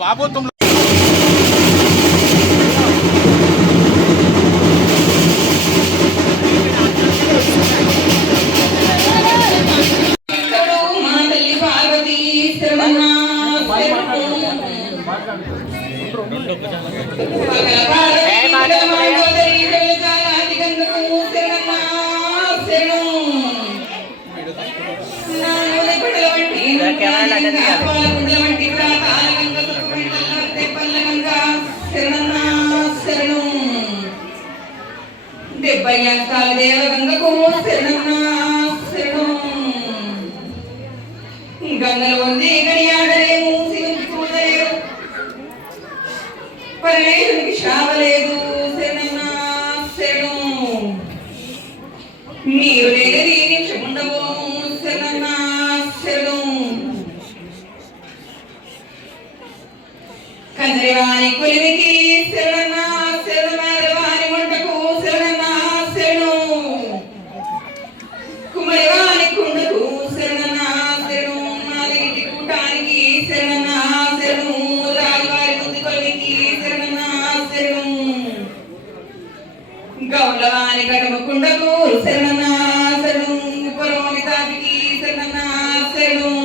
బాబు దేవగంగకు గంగలు ఉంది గడియాడలేము శివునికి పూజలేరు పరమేశ్వరునికి శాపలేదు శరణన్నా శరణం నీరు లేనిది నిమిషముండవు శరణన్నా శరణం కందరివాణి కొలివికి శరణన్నా శరణమారవాణి వంటకు శరణన్నా శరణం కుమరివాణి కుండకు శరణన్నా శరణం నాలుగింటి కూటానికి శరణన్నా శరణం రాజవారి ముందు కొలివికి శరణన్నా శరణం గౌలవాణి గడమ కుండకు శరణన్నా శరణం పురోమి తాపికి శరణన్నా శరణం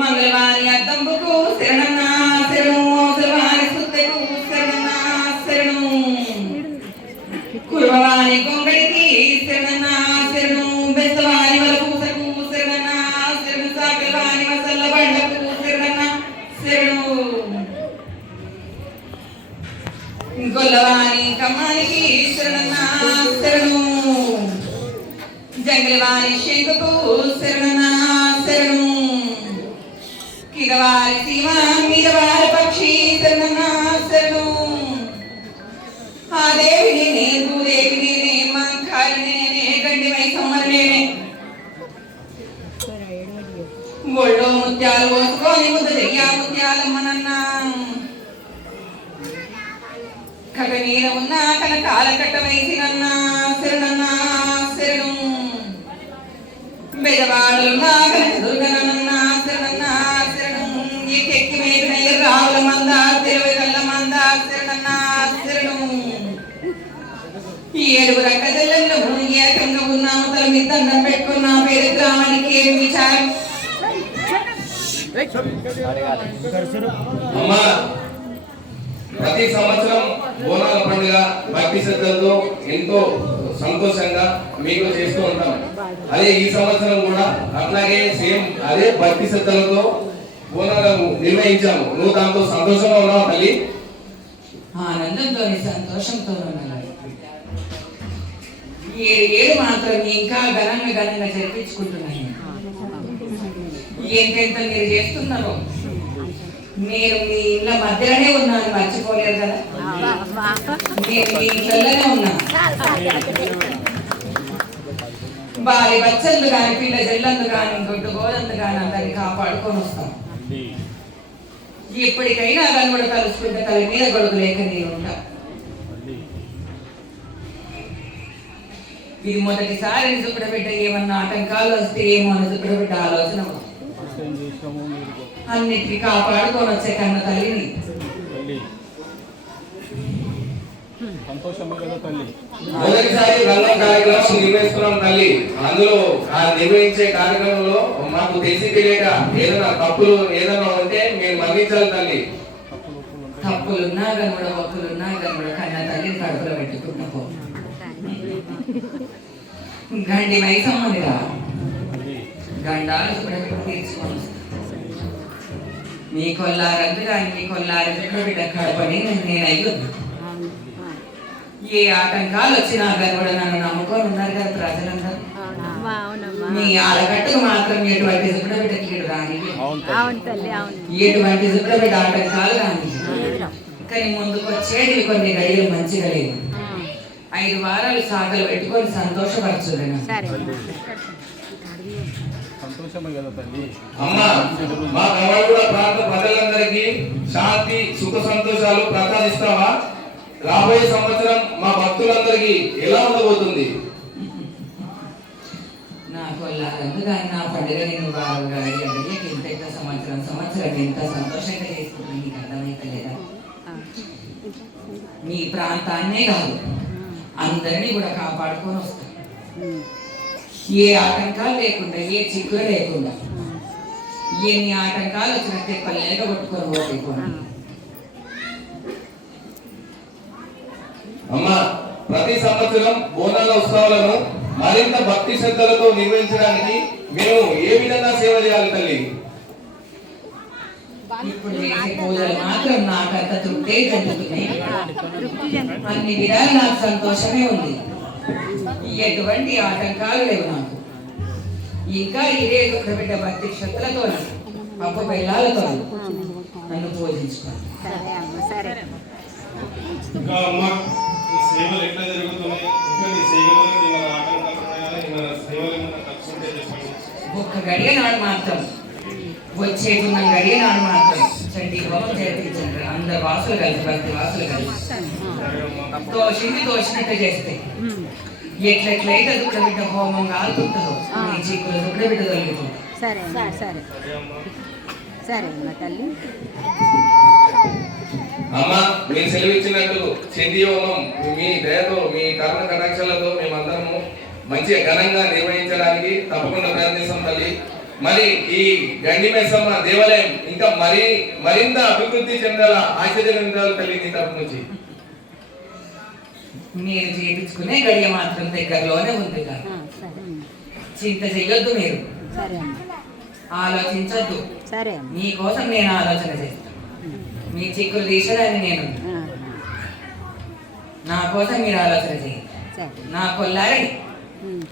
మంగళవాణి అద్దంబుకు శరణన్నా శరణం మోసవాణి సుత్తకు శరణన్నా శరణం కుర్మవాణి కొంగడికి శరణన్నా శరణం బెస్తవాణి వలపూసకు శరణన్నా శరణం సాకలవాణి మసల్ల బండకు శరణన్నా శరణం గొల్లవాణి కమ్మానికి శరణన్నా శరణం జంగలవాణి శంఖకు శరణన్నా శరణం కిరవారి సీమ మీరవారి పక్షి శరణన్నా శరణం ఆ దేవిని నే భూదేవిని నే మంకారిని నే గండిమై సమ్మర్వేనే ఒళ్ళో ముత్యాలు పోసుకొని ముద్ద చెయ్యా ముత్యాలమ్మనన్నా కగనీర ఉన్న కనకాల కట్ట వేసినన్నా శరణన్నా శరణం బెజవాడలున్నా కనక దుర్గనన్నా శరణన్నా శరణం ఎక్కి మేఘనయ్య రావుల మంద తెరవ కళ్ళ మంద శరణన్నా శరణం ఈ ఏడుగు రక్క తెల్లలో ఏకంగా ఉన్నాము తల మీద దండం పెట్టుకున్నా పేరు గ్రామానికి ఏమి విచారం ప్రతి సంవత్సరం బోనాల పండుగ భక్తి శ్రద్ధలతో ఎంతో సంతోషంగా మీకు చేస్తూ ఉంటాం. అదే ఈ సంవత్సరం కూడా అట్లాగే సేమ్ అదే భక్తి శ్రద్ధలతో బోనాలను నిర్వహించాము. నువ్వు దాంతో సంతోషంగా ఉన్నావా తల్లి? ఆనందంతో సంతోషంతో ఏడు మాత్రం ఇంకా ఘనంగా జరిపించుకుంటున్నాను. ఎంతెంత మీరు చేస్తున్నారో నేను మీ ఇళ్ళ మధ్యలోనే ఉన్నాను, మర్చిపోలేదు కదా. నేను మీ ఇంట్లోనే ఉన్నా. బాలి బచ్చందు కానీ పిల్ల జల్లందు కానీ గొడ్డు గోదందు కానీ అందరినీ కాపాడుకొని వస్తాం. ఎప్పటికైనా అతను కూడా కలుసుకుంటే తల మీద గొడుగు లేక నేను ఉంటా. ఇది మొదటిసారి సుప్రబిడ్డ ఏమన్నా ఆటంకాలు వస్తే ఏమో అని సుప్రబిడ్డ ఆలోచన అన్నిటికీ కాపాడుకొని వచ్చే కన్న తల్లిని మొదటిసారి రంగం కార్యక్రమం నిర్వహిస్తున్నాం తల్లి. అందులో ఆ నిర్వహించే కార్యక్రమంలో మాకు తెలిసి తెలియక ఏదైనా తప్పులు ఏదైనా ఉంటే మీరు మన్నించాలి తల్లి. తప్పులున్నా కానీ కూడా ఒప్పులున్నా కానీ కూడా కన్న తల్లిని కడుపులో పెట్టుకున్నా పో. గండి మైసమ్మనిరా గండాలు కూడా తీర్చుకొని మీ కొల్లారందు కానీ మీ కొల్లారి బిడ్డ కడపని నేను అయ్యొద్దు. ఏ ఆటంకాలు వచ్చినా కానీ కూడా నన్ను నమ్ముకొని ఉన్నారు కదా ప్రజలందరూ. మీ ఆడగట్టుకు మాత్రం ఎటువంటి సుబ్రబిడ్డ కీడు రాని, ఎటువంటి సుబ్రబిడ్డ ఆటంకాలు రాని. కానీ ముందుకు వచ్చేది కొన్ని గడియలు మంచిగా లేదు. 5 వారాలు సాగలు పెట్టుకొని సంతోషపరచులేను. అమ్మా మా గవర్నమెంట్ ప్రాంత ప్రజలందరికీ శాంతి సుఖ సంతోషాలు ప్రసాదిస్తావా? రాబోయే సంవత్సరం మా భక్తులందరికీ ఎలా ఉండబోతుంది? నా కొల్లారందు కానీ నా పండుగ నేను బాగా ఇంత సంవత్సరం సంవత్సరం ఎంత సంతోషంగా చేసుకుంటుంది నీకు అర్థమైతే లేదా? మీ ప్రాంతాన్నే కాదు అందరినీ కూడా కాపాడుకొని వస్తాం. ఏ ఆటంకాలు లేకుండా, ఏ చిక్కులు లేకుండా, ఎన్ని ఆటంకాలు వచ్చినా తెప్పలేక కొట్టుకొని పోతే. అమ్మ, ప్రతి సంవత్సరం బోనాల ఉత్సవాలను మరింత భక్తి శ్రద్ధలతో నిర్వహించడానికి మేము ఏ విధంగా సేవ చేయాలి తల్లి? ఇప్పుడు చేసే పూజలు మాత్రం నాకంత తృప్తే చెందుతున్నాయి. అన్ని విధాలు నాకు సంతోషమే ఉంది. ఎటువంటి ఆటంకాలు లేవు నాకు. ఇంకా ఇదే బిడ్డ భక్తి శ్రద్ధలతో పప్పు బెల్లాలతో నన్ను పూజించుకోండి. ఇంకా అమ్మ, ఈ సేవలు ఎట్లా జరుగుతున్నాయి? ఇంకా నీ సేవలో ఏమైనా ఆటంకాలు ఉన్నాయా? ఏమైనా సేవలు ఏమైనా ఖర్చు ఉంటే చెప్పండి. ఒక్క గడియ నాడు మాత్రం, వచ్చేకున్న గడియ నాడు మాత్రం చండీ హోమం జరిపించండి. అందరు వాసులు కలిసి, భక్తి వాసులు కలిసి తోచినట్టు చేస్తే ఎట్లెట్లయితే దుఃఖబిడ్డ హోమం కాలుతుంటుందో మీ చీకులు దుఃఖబిడ్డ తొలగిపోతుంది. సరే సరే సరే అమ్మ తల్లి. అమ్మ, మీరు సెలవిచ్చినట్టు చండీ హోమం మీ దయతో, మీ కరుణ కటాక్షాలతో మేమందరము మంచిగా ఘనంగా నిర్వహించడానికి తప్పకుండా ప్రయత్నిస్తాం తల్లి. మరి ఈ గండి మైసమ్మ దేవాలయం ఇంకా మరింత అభివృద్ధి చెందాల ఆశ్చర్యం తల్లి నీ తరపు నుంచి. మీరు చేయించుకునే గడియ మాత్రం దగ్గరలోనే ఉంది కాదు. చింత చెయ్యొద్దు, మీరు ఆలోచించొద్దు. మీకోసం నేను ఆలోచన చేస్తాను. మీ చిక్కులు తీసేదాన్ని నేను. నా కోసం మీరు ఆలోచన చేయండి. నా కొల్లారని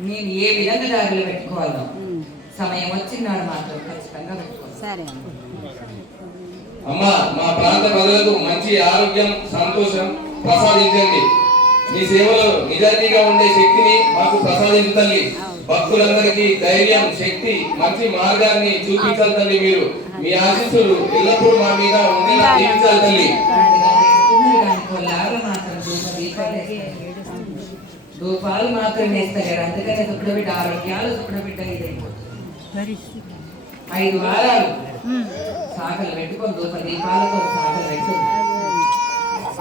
నేను ఏ విధంగా దారిలో పెట్టుకోవాలో సమయం వచ్చినాడు మాత్రం ఖచ్చితంగా పెట్టుకోవాలి. అమ్మ, మా ప్రాంత ప్రజలకు మంచి ఆరోగ్యం, సంతోషం ప్రసాదించండి. మీ సేవలో నిజాయితీగా ఉండే శక్తిని మాకు ప్రసాదించు తల్లి. భక్తులందరికీ ధైర్యం, శక్తి, మంచి మార్గాన్ని చూపించాలి తల్లి. మీరు మీ ఆశీస్సులు ఎల్లప్పుడూ మా మీద ఉండేలా దీవించాలి తల్లి. ధూపాలు మాత్రం వేస్తారు. అందుకనే దుఃఖబిడ్డ ఆరోగ్యాలు దుఃఖబిడ్డ ఇదైపోతుంది. 5 వారాలు సాకలు పెట్టుకొని ధూప దీపాలతో సాకలు పెట్టు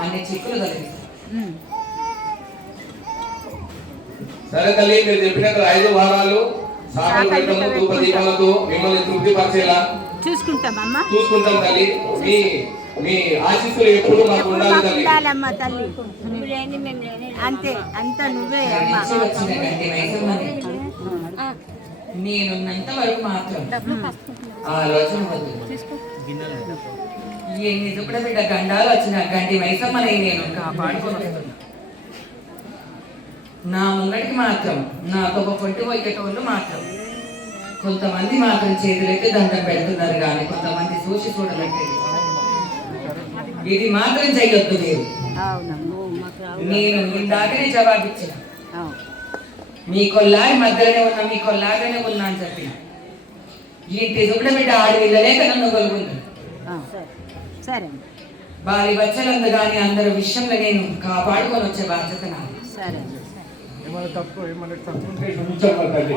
అన్ని చిక్కులు కలిగిస్తాయి. సరే తల్లి, మీరు చెప్పినట్టు 5 వారాలు సాకలు పెట్టము ధూప దీపాలతో మిమ్మల్ని తృప్తిపరిచేలా చూసుకుంటాం తల్లి. మీ ఆశీస్సులు ఎప్పుడు మాకు ఉండాలి తల్లి. అంతే అంత నువ్వే నేనున్నంత వరకు మాత్రం ఆలోచన వద్దు. ఎన్ని దుఃఖబిడ్డ గండాలు వచ్చిన గండి మైసమ్మని నేను కాపాడుకొని వస్తున్నా. నా ముంగడికి మాత్రం నాతో ఒక పొట్టి పోయేటోళ్ళు మాత్రం కొంతమంది మాత్రం చేతులైతే దండం పెడుతున్నారు, కానీ కొంతమంది చూసి చూడలేట్లేదు. ఇది మాత్రం చెయ్యొద్దు మీరు. నేను ఇందాకనే జవాబిచ్చిన. మీ కొల్లారి మధ్యలోనే ఉన్నా, మీ కొల్లాగానే ఉన్నా అని చెప్పిన. ఇంటి దుబ్బిడ ఆడవిల్లలేక నన్ను కొలుగుంది. భారీ బచ్చలందు కానీ అందరి విషయంలో నేను కాపాడుకొని వచ్చే బాధ్యత నాది. ఏమైనా తప్పు ఏమైనా తప్పు ఉంటే క్షమించమ్మా తల్లి.